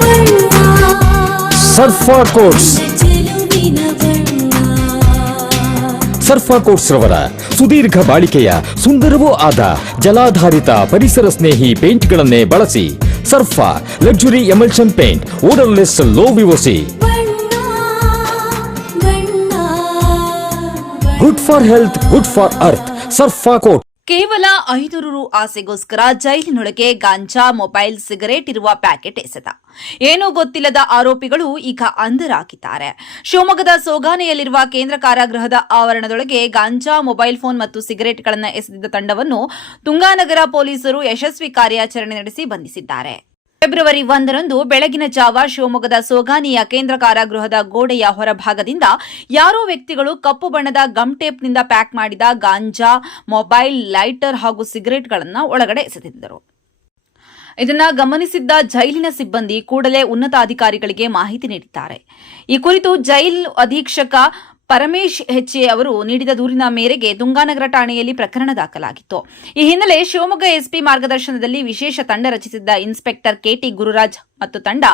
ಬಣ್ಣ ಸರ್ಫಾ ಕೋಟ್ಸ್ ರವರ ಸುದೀರ್ಘ ಬಾಳಿಕೆಯ ಸುಂದರವೂ ಆದ ಜಲಾಧಾರಿತ ಪರಿಸರ ಸ್ನೇಹಿ ಪೇಂಟ್ಗಳನ್ನೇ ಬಳಸಿ Surfa luxury emulsion paint odourless low V O C ಬಣ್ಣ ಬಣ್ಣ good for health good for earth Surfa coat ಕೇವಲ ಐನೂರು ರು ಆಸೆಗೋಸ್ಕರ ಜೈಲಿನೊಳಗೆ ಗಾಂಜಾ, ಮೊಬೈಲ್, ಸಿಗರೇಟ್ ಇರುವ ಪ್ಯಾಕೆಟ್ ಎಸೆತ. ಏನೂ ಗೊತ್ತಿಲ್ಲದ ಆರೋಪಿಗಳು ಈಗ ಅಂಧರಾಗಿದ್ದಾರೆ. ಶಿವಮೊಗ್ಗದ ಸೋಗಾನೆಯಲ್ಲಿರುವ ಕೇಂದ್ರ ಕಾರಾಗೃಹದ ಆವರಣದೊಳಗೆ ಗಾಂಜಾ, ಮೊಬೈಲ್ ಫೋನ್ ಮತ್ತು ಸಿಗರೇಟ್ಗಳನ್ನು ಎಸೆದಿದ್ದ ತಂಡವನ್ನು ತುಂಗಾನಗರ ಪೊಲೀಸರು ಯಶಸ್ವಿ ಕಾರ್ಯಾಚರಣೆ ನಡೆಸಿ ಬಂಧಿಸಿದ್ದಾರೆ. ಫೆಬ್ರವರಿ ಒಂದರಂದು ಬೆಳಗಿನ ಜಾವ ಶಿವಮೊಗ್ಗದ ಸೋಗಾನಿಯ ಕೇಂದ್ರ ಕಾರಾಗೃಹದ ಗೋಡೆಯ ಹೊರಭಾಗದಿಂದ ಯಾರೋ ವ್ಯಕ್ತಿಗಳು ಕಪ್ಪು ಬಣ್ಣದ ಗಮ್ ಟೇಪ್ನಿಂದ ಪ್ಯಾಕ್ ಮಾಡಿದ ಗಾಂಜಾ, ಮೊಬೈಲ್, ಲೈಟರ್ ಹಾಗೂ ಸಿಗರೇಟ್ಗಳನ್ನು ಒಳಗಡೆ ಎಸೆದಿದ್ದರು. ಇದನ್ನ ಗಮನಿಸಿದ್ದ ಜೈಲಿನ ಸಿಬ್ಬಂದಿ ಕೂಡಲೇ ಉನ್ನತ ಅಧಿಕಾರಿಗಳಿಗೆ ಮಾಹಿತಿ ನೀಡಿದ್ದಾರೆ. ಈ ಕುರಿತು ಜೈಲ್ ಅಧೀಕ್ಷಕ ಪರಮೇಶ್ ಹೆಚ್ಎ ಅವರು ನೀಡಿದ ದೂರಿನ ಮೇರೆಗೆ ತುಂಗಾನಗರ ಠಾಣೆಯಲ್ಲಿ ಪ್ರಕರಣ ದಾಖಲಾಗಿತ್ತು. ಈ ಹಿನ್ನೆಲೆ ಶಿವಮೊಗ್ಗ ಎಸ್ಪಿ ಮಾರ್ಗದರ್ಶನದಲ್ಲಿ ವಿಶೇಷ ತಂಡ ರಚಿಸಿದ್ದ ಇನ್ಸ್ಪೆಕ್ಟರ್ ಕೆಟಿ ಗುರುರಾಜ್ ಮತ್ತು ತಂಡ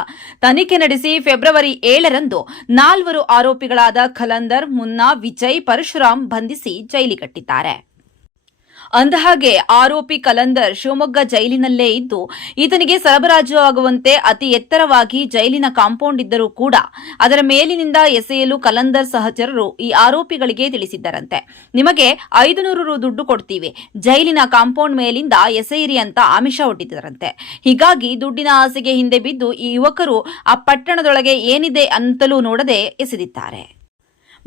ತನಿಖೆ ನಡೆಸಿ ಫೆಬ್ರವರಿ ಏಳರಂದು ನಾಲ್ವರು ಆರೋಪಿಗಳಾದ ಖಲಂದರ್, ಮುನ್ನಾ, ವಿಜಯ್, ಪರಶುರಾಮ್ ಬಂಧಿಸಿ ಜೈಲಿಗಟ್ಟಿದ್ದಾರೆ. ಅಂದಹಾಗೆ ಆರೋಪಿ ಕಲಂದರ್ ಶಿವಮೊಗ್ಗ ಜೈಲಿನಲ್ಲೇ ಇದ್ದು, ಈತನಿಗೆ ಸರಬರಾಜು ಆಗುವಂತೆ ಅತಿ ಎತ್ತರವಾಗಿ ಜೈಲಿನ ಕಾಂಪೌಂಡ್ ಇದ್ದರೂ ಕೂಡ ಅದರ ಮೇಲಿನಿಂದ ಎಸೆಯಲು ಕಲಂದರ್ ಸಹಚರರು ಈ ಆರೋಪಿಗಳಿಗೆ ತಿಳಿಸಿದ್ದರಂತೆ. ನಿಮಗೆ ಐದು ನೂರು ದುಡ್ಡು ಕೊಡ್ತೀವಿ. ಜೈಲಿನ ಕಾಂಪೌಂಡ್ ಮೇಲಿಂದ ಎಸೆಯಿರಿ ಅಂತ ಆಮಿಷ ಒಡ್ಡಿದ್ದರಂತೆ. ಹೀಗಾಗಿ ದುಡ್ಡಿನ ಆಸೆಗೆ ಹಿಂದೆ ಬಿದ್ದು ಈ ಯುವಕರು ಆ ಪಟ್ಟಣದೊಳಗೆ ಏನಿದೆ ಅಂತಲೂ ನೋಡದೆ ಎಸೆದಿದ್ದಾರೆ.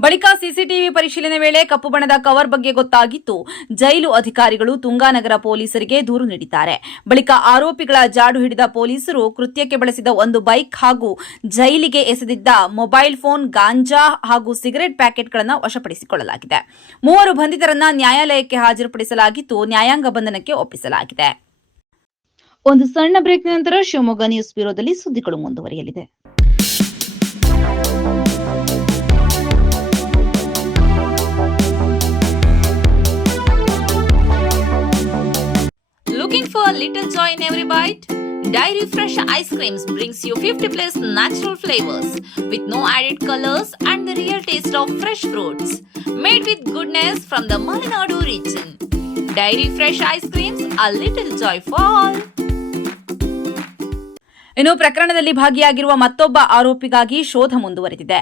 ಬಳಿಕ ಸಿಸಿಟಿವಿ ಪರಿಶೀಲನೆ ವೇಳೆ ಕಪ್ಪು ಬಣ್ಣದ ಕವರ್ ಬಗ್ಗೆ ಗೊತ್ತಾಗಿತ್ತು. ಜೈಲು ಅಧಿಕಾರಿಗಳು ತುಂಗಾನಗರ ಪೊಲೀಸರಿಗೆ ದೂರು ನೀಡಿದ್ದಾರೆ. ಬಳಿಕ ಆರೋಪಿಗಳ ಜಾಡು ಹಿಡಿದ ಪೊಲೀಸರು ಕೃತ್ಯಕ್ಕೆ ಬಳಸಿದ ಒಂದು ಬೈಕ್ ಹಾಗೂ ಜೈಲಿಗೆ ಎಸೆದಿದ್ದ ಮೊಬೈಲ್ ಫೋನ್, ಗಾಂಜಾ ಹಾಗೂ ಸಿಗರೆಟ್ ಪ್ಯಾಕೆಟ್ಗಳನ್ನು ವಶಪಡಿಸಿಕೊಳ್ಳಲಾಗಿದೆ. ಮೂವರು ಬಂಧಿತರನ್ನ ನ್ಯಾಯಾಲಯಕ್ಕೆ ಹಾಜರುಪಡಿಸಲಾಗಿದ್ದು ನ್ಯಾಯಾಂಗ ಬಂಧನಕ್ಕೆ ಒಪ್ಪಿಸಲಾಗಿದೆ. ಒಂದು ಸಣ್ಣ ಬ್ರೇಕ್ ನಂತರ ಶಿವಮೊಗ್ಗ ನ್ಯೂಸ್ ಬ್ಯೂರೋದಲ್ಲಿ ಸುದ್ದಿಗಳು ಮುಂದುವರಿಯಲಿದೆ. For little joy in every bite? Dairy Fresh Ice Creams brings you 50 plus natural flavors with no added colors and the real taste of fresh fruits. Made with goodness from the Malinadu region. Dairy Fresh Ice Creams, a little joy for all. ಇನ್ನು ಪ್ರಕರಣದಲ್ಲಿ ಭಾಗಿಯಾಗಿರುವ ಮತ್ತೊಬ್ಬ ಆರೋಪಿಗಾಗಿ ಶೋಧ ಮುಂದುವರೆದಿದೆ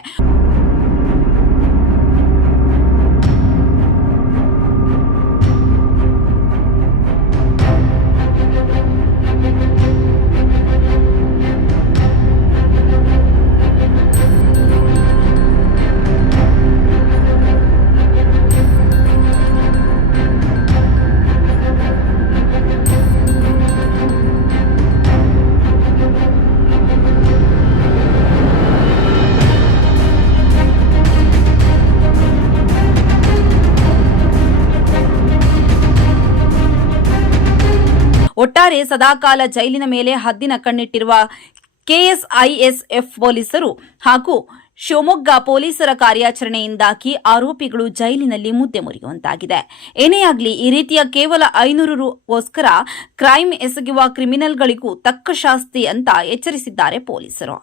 ಒಟ್ಟಾರೆ ಸದಾಕಾಲ ಜೈಲಿನ ಮೇಲೆ ಹದ್ದಿನ ಕಣ್ಣಿಟ್ಟಿರುವ ಕೆಎಸ್ಐಎಸ್ಎಫ್ ಪೊಲೀಸರು ಹಾಗೂ ಶಿವಮೊಗ್ಗ ಪೊಲೀಸರ ಕಾರ್ಯಾಚರಣೆಯಿಂದಾಗಿ ಆರೋಪಿಗಳು ಜೈಲಿನಲ್ಲಿ ಮುದ್ದೆ ಮುರಿಯುವಂತಾಗಿದೆ. ಏನೇ ಆಗಲಿ, ಈ ರೀತಿಯ ಕೇವಲ ಐನೂರು ರುಗೋಸ್ಕರ ಕ್ರೈಮ್ ಎಸಗುವ ಕ್ರಿಮಿನಲ್ಗಳಿಗೂ ತಕ್ಕ ಶಾಸ್ತಿ ಅಂತ ಎಚ್ಚರಿಸಿದ್ದಾರೆ ಪೊಲೀಸರು.